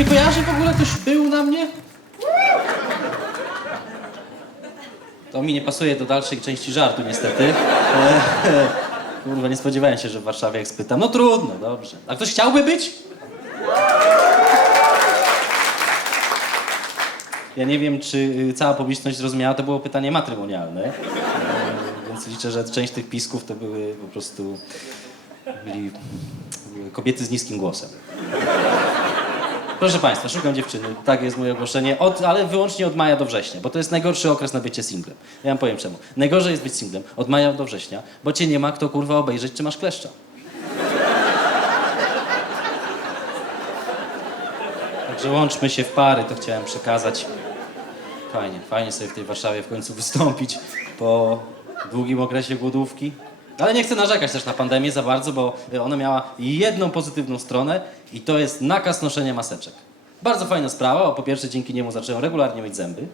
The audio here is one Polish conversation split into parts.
mnie kojarzy w ogóle? Ktoś był na mnie? To mi nie pasuje do dalszej części żartu, niestety. E, Kurwa, nie spodziewałem się, że w Warszawie jak spytam. No trudno, dobrze. A ktoś chciałby być? Ja nie wiem, czy y, cała publiczność zrozumiała, to było pytanie matrymonialne. E, Więc liczę, że część tych pisków to były po prostu byli, kobiety z niskim głosem. Proszę Państwa, szukam dziewczyny. Tak jest moje ogłoszenie, od, ale wyłącznie od maja do września, bo to jest najgorszy okres na bycie singlem. Ja wam powiem czemu. Najgorzej jest być singlem od maja do września, bo cię nie ma kto kurwa obejrzeć, czy masz kleszcza. Także łączmy się w pary, to chciałem przekazać. Fajnie, fajnie sobie w tej Warszawie w końcu wystąpić po długim okresie głodówki. Ale nie chcę narzekać też na pandemię za bardzo, bo ona miała jedną pozytywną stronę i to jest nakaz noszenia maseczek. Bardzo fajna sprawa, bo po pierwsze dzięki niemu zacząłem regularnie myć zęby.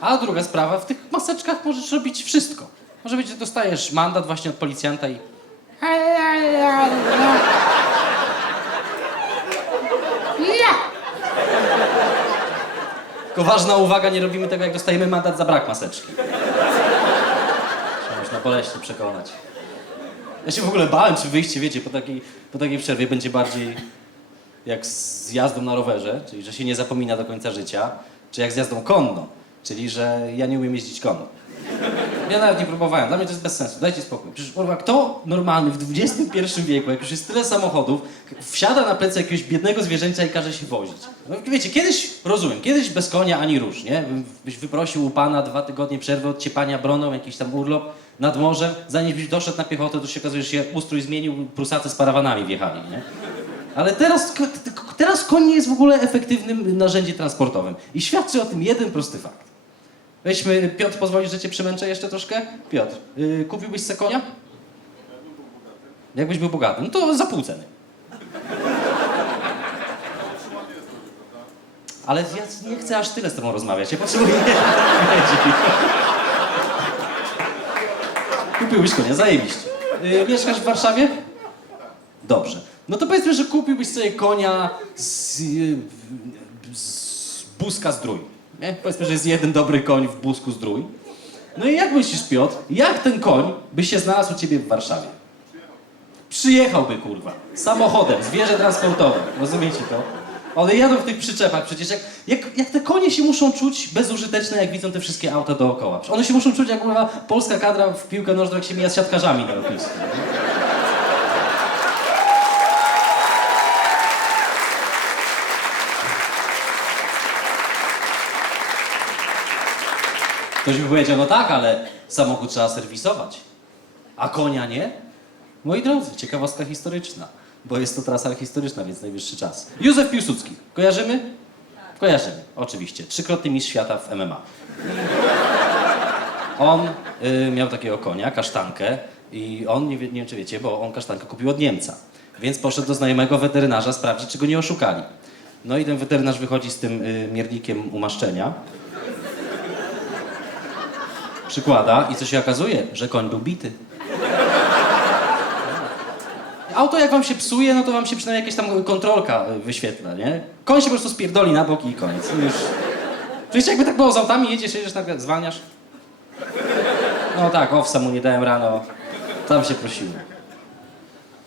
A druga sprawa, w tych maseczkach możesz robić wszystko. Może być, że dostajesz mandat właśnie od policjanta i Tylko ważna uwaga, nie robimy tego, jak dostajemy mandat za brak maseczki. Trzeba można boleśnie przekonać. Ja się w ogóle bałem, czy wyjście, wiecie, po takiej, po takiej przerwie będzie bardziej jak z jazdą na rowerze, czyli że się nie zapomina do końca życia, czy jak z jazdą czyli że ja nie umiem jeździć konno. Ja nawet nie próbowałem, dla mnie to jest bez sensu, dajcie spokój. Przecież kurwa, kto normalny w XXI wieku, jak już jest tyle samochodów, wsiada na plecy jakiegoś biednego zwierzęcia i każe się wozić. No, wiecie, kiedyś, rozumiem, kiedyś bez konia ani róż, nie? Byś wyprosił u pana dwa tygodnie przerwy od ciepania broną, jakiś tam urlop nad morzem, zanim byś doszedł na piechotę, to się okazuje, że się ustrój zmienił, prusacy z parawanami wjechali, nie? Ale teraz, teraz koń nie jest w ogóle efektywnym narzędziem transportowym. I świadczy o tym jeden prosty fakt. Weźmy, Piotr, pozwolisz, że cię przemęczę jeszcze troszkę? Piotr, yy, kupiłbyś se konia? Jakbyś był bogaty, no to za pół ceny. Ale ja nie chcę aż tyle z tobą rozmawiać, ja potrzebuję. Kupiłbyś konia, zajebiście. Yy, mieszkasz w Warszawie? Dobrze. No to powiedzmy, że kupiłbyś sobie konia z, yy, z Buska. Nie? Powiedzmy, że jest jeden dobry koń w Busku Zdrój. No i jak myślisz, Piotr, jak ten koń by się znalazł u ciebie w Warszawie? Przyjechałby, kurwa, samochodem, zwierzę transportowe, rozumiecie to? One jadą w tych przyczepach przecież, jak, jak, jak te konie się muszą czuć bezużyteczne, jak widzą te wszystkie auta dookoła. One się muszą czuć jak kurwa, polska kadra w piłkę nożną, jak się mija z siatkarzami na lotnisku. Ktoś by powiedział, no tak, ale samochód trzeba serwisować, a konia nie? Moi drodzy, ciekawostka historyczna, bo jest to trasa historyczna, więc najwyższy czas. Józef Piłsudski, kojarzymy? Kojarzymy, oczywiście. Trzykrotny mistrz świata w MMA. On y, miał takiego konia, kasztankę i on, nie, wie, nie wiem czy wiecie, bo on kasztankę kupił od Niemca. Więc poszedł do znajomego weterynarza sprawdzić, czy go nie oszukali. No i ten weterynarz wychodzi z tym y, miernikiem umaszczenia. Przykłada i co się okazuje, że koń był bity. Auto jak wam się psuje, no to wam się przynajmniej jakaś tam kontrolka y, wyświetla, nie? Koń się po prostu spierdoli na bok i koniec. I Już. Przecież jakby tak było z autami, jedziesz, jedziesz, nagle zwalniasz. No tak, owsa mu nie dałem rano. Tam się prosiłem.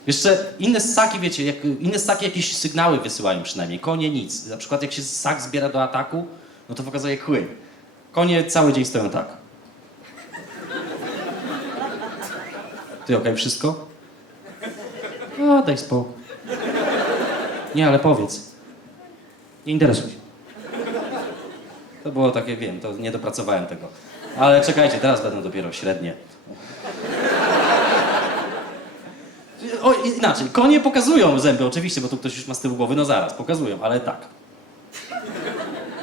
Jeszcze inne ssaki, wiecie, jak, inne ssaki jakieś sygnały wysyłają przynajmniej. Konie nic. Na przykład jak się ssak zbiera do ataku, no to pokazuje kły. Konie cały dzień stoją tak. Ty okej, wszystko? A, daj spokój. Nie, ale powiedz. Nie interesuj się. To było takie, wiem, to nie dopracowałem tego. Ale czekajcie, teraz będą dopiero średnie. O, inaczej, konie pokazują zęby, oczywiście, bo tu ktoś już ma z tyłu głowy, no zaraz, pokazują, ale tak.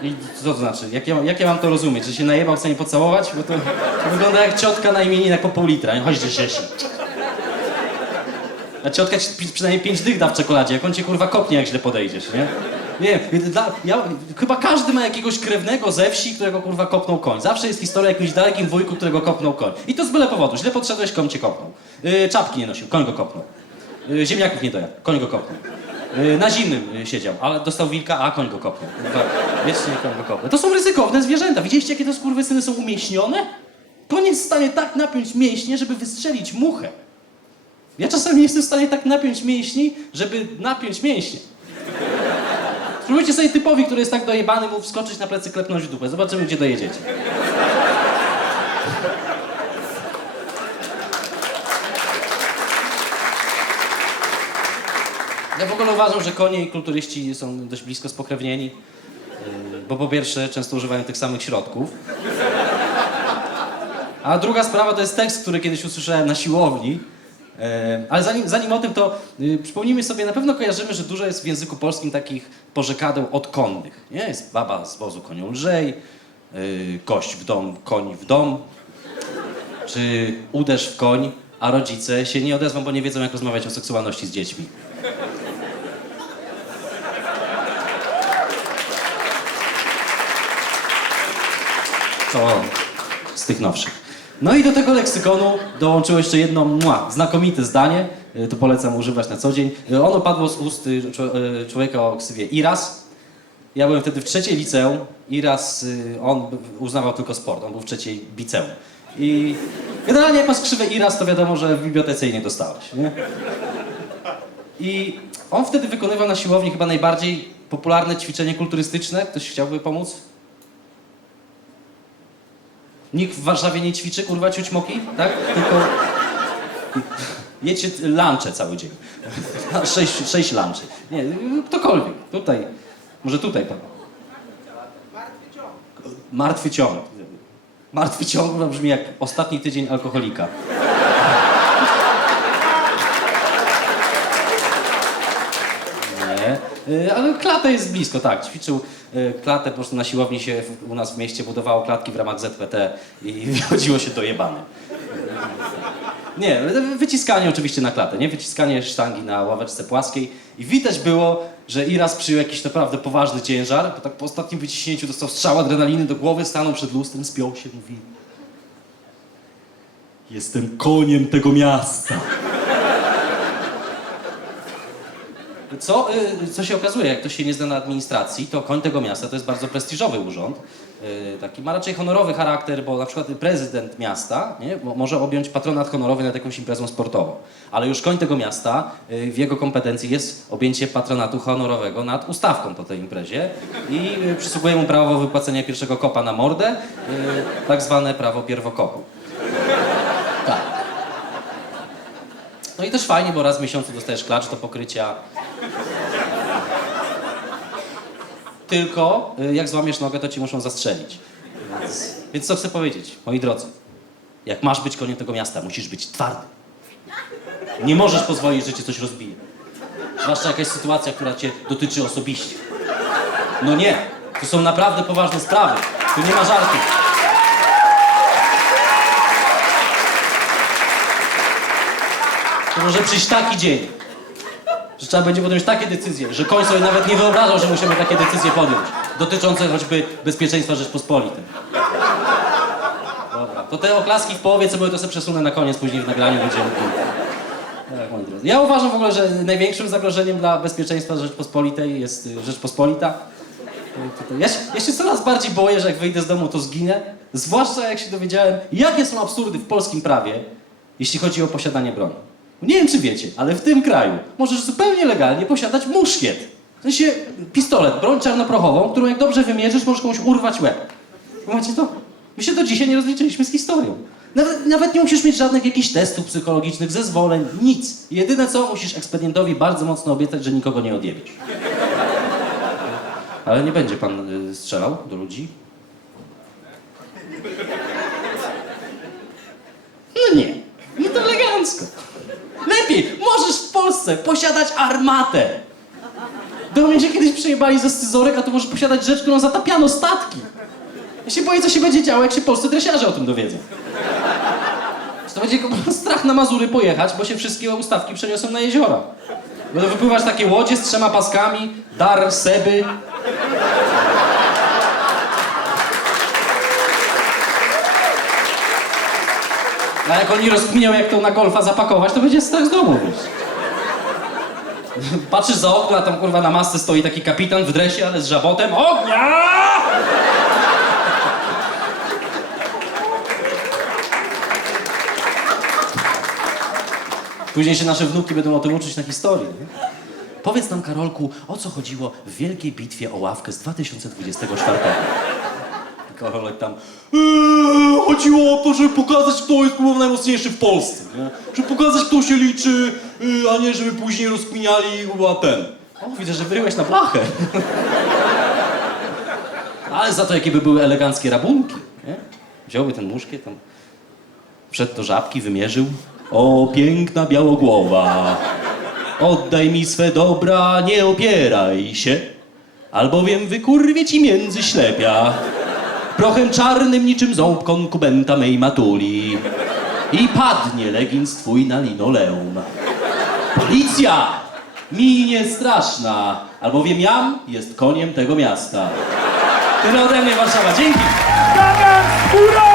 I co to znaczy? Jak ja, jak ja mam to rozumieć? Że się najebał, chce mnie pocałować? Bo to, to wygląda jak ciotka na imieninach po pół litra. Nie chodź do sieci. A ciotka ci przynajmniej pięć dych da w czekoladzie, jak on cię kurwa kopnie, jak źle podejdziesz, nie? Nie, dla, ja, chyba każdy ma jakiegoś krewnego ze wsi, którego kurwa kopnął koń. Zawsze jest historia o jakimś dalekim wujku, którego kopnął koń. I to z byle powodu. Źle podszedłeś, koń cię kopnął. Yy, czapki nie nosił, koń go kopnął. Y, Ziemniaków nie dojadł, koń go kopnął. Y, Na zimnym y, siedział, ale dostał wilka, a koń go kopnął. Wiecznie koń go kopnął. To są ryzykowne zwierzęta. Widzieliście, jakie te skurwysyny są umieśnione? Koń jest w stanie tak napiąć mięśnie, żeby wystrzelić muchę. Ja czasami nie jestem w stanie tak napiąć mięśni, żeby napiąć mięśnie. Spróbujcie sobie typowi, który jest tak dojebany, mu wskoczyć na plecy, klepnąć w dupę. Zobaczymy, gdzie dojedziecie. Ja w ogóle uważam, że konie i kulturyści są dość blisko spokrewnieni, yy, bo po pierwsze często używają tych samych środków. A druga sprawa to jest tekst, który kiedyś usłyszałem na siłowni. E, Ale zanim, zanim o tym, to y, przypomnijmy sobie, na pewno kojarzymy, że dużo jest w języku polskim takich porzekadeł odkonnych. Nie? Jest baba z wozu konią lżej, y, kość w dom, koń w dom, czy uderz w koń, a rodzice się nie odezwą, bo nie wiedzą, jak rozmawiać o seksualności z dziećmi. To z tych nowszych. No i do tego leksykonu dołączyło jeszcze jedno mua, znakomite zdanie, y, to polecam używać na co dzień. Y, Ono padło z ust y, człowieka o ksywie Iras. Ja byłem wtedy w trzeciej liceum. Iras, on uznawał tylko sport, on był w trzeciej liceum. I generalnie jak masz krzywę Iras, to wiadomo, że w bibliotece jej nie dostałeś, nie? I on wtedy wykonywał na siłowni chyba najbardziej popularne ćwiczenie kulturystyczne. Ktoś chciałby pomóc? Nikt w Warszawie nie ćwiczy, kurwa, ciuć moki, tak? Tylko jecie lunche cały dzień. Sześć, sześć lunchy. Nie, ktokolwiek. Tutaj. Może tutaj pan. Martwy ciąg. Martwy ciąg no, brzmi jak ostatni tydzień alkoholika. Nie, Y, ale klatę jest blisko, tak. Ćwiczył y, klatę, po prostu na siłowni się u nas w mieście budowało klatki w ramach ZPT i wychodziło się dojebane. Nie, wyciskanie oczywiście na klatę, nie? Wyciskanie sztangi na ławeczce płaskiej i widać było, że Iras przyjął jakiś naprawdę poważny ciężar, bo tak po ostatnim wyciśnięciu dostał strzał adrenaliny do głowy, stanął przed lustrem, spiął się, mówi Jestem koniem tego miasta. Co, y, co się okazuje, jak ktoś się nie zna na administracji, to koń tego miasta to jest bardzo prestiżowy urząd. Y, Taki ma raczej honorowy charakter, bo na przykład prezydent miasta nie, mo- może objąć patronat honorowy nad jakąś imprezą sportową. Ale już koń tego miasta, y, w jego kompetencji jest objęcie patronatu honorowego nad ustawką po tej imprezie i przysługuje mu prawo wypłacenia pierwszego kopa na mordę, tak zwane prawo pierwokopu. Tak. No i też fajnie, bo raz w miesiącu dostajesz klacz do pokrycia. Tylko y, jak złamiesz nogę, to ci muszą zastrzelić. Więc, co chcę powiedzieć, moi drodzy? Jak masz być koniem tego miasta, musisz być twardy. Nie możesz pozwolić, że cię coś rozbije. Zwłaszcza jakaś sytuacja, która cię dotyczy osobiście. No nie, to są naprawdę poważne sprawy. Tu nie ma żartów. to może przyjść taki dzień, trzeba będzie podjąć takie decyzje, że koń sobie nawet nie wyobrażał, że musimy takie decyzje podjąć, dotyczące choćby bezpieczeństwa Rzeczpospolitej. Dobra, to te oklaski w połowie, co były, to sobie przesunę na koniec, później w nagraniu będziemy... Tak. Ja uważam w ogóle, że największym zagrożeniem dla bezpieczeństwa Rzeczpospolitej jest y, Rzeczpospolita. Y, Ja się, ja się coraz bardziej boję, że jak wyjdę z domu, to zginę. Zwłaszcza jak się dowiedziałem, jakie są absurdy w polskim prawie, jeśli chodzi o posiadanie broni. Nie wiem, czy wiecie, ale w tym kraju możesz zupełnie legalnie posiadać muszkiet. W sensie pistolet, broń czarnoprochową, którą jak dobrze wymierzysz, możesz komuś urwać łeb. Macie to? My się do dzisiaj nie rozliczyliśmy z historią. Nawet, nawet nie musisz mieć żadnych jakichś testów psychologicznych, zezwoleń, nic. Jedyne co, musisz ekspedientowi bardzo mocno obiecać, że nikogo nie odjebiesz. Ale nie będzie pan y, strzelał do ludzi? No nie. No to elegancko. Lepiej, możesz w Polsce posiadać armatę. Do mnie się kiedyś przyjebali ze scyzorek, a to możesz posiadać rzecz, którą zatapiano statki. Ja się boję, co się będzie działo, jak się polscy dresiarze o tym dowiedzą. To będzie strach na Mazury pojechać, bo się wszystkie ustawki przeniosą na jeziora. Będą wypływać takie łodzie z trzema paskami, dar, seby. A jak oni rozkminią, jak to na golfa zapakować, to będzie strach z domu, wiesz. Patrzysz za okno, tam kurwa na masce stoi taki kapitan w dresie, ale z żabotem. Ognia! Później się nasze wnuki będą o tym uczyć na historii. Nie? Powiedz nam, Karolku, o co chodziło w wielkiej bitwie o ławkę z 2024? Karolek tam. Chodziło o to, żeby pokazać, kto jest kurwa najmocniejszy w Polsce. Nie? Żeby pokazać, kto się liczy, yy, a nie żeby później rozkminiali chyba ten. O, widzę, że wyryłeś na blachę. Ale za to jakie by były eleganckie rabunki. Nie? Wziąłby ten muszkiet, tam wszedł do żabki, wymierzył. O, piękna białogłowa, oddaj mi swe dobra, nie opieraj się, albowiem wykurwię ci między ślepia. Prochem czarnym niczym ząb konkubenta mej matuli. I padnie legins twój na linoleum. Policja! Mi nie straszna, albowiem jam jest koniem tego miasta. Tyle ode mnie, Warszawa. Dzięki! Brawo!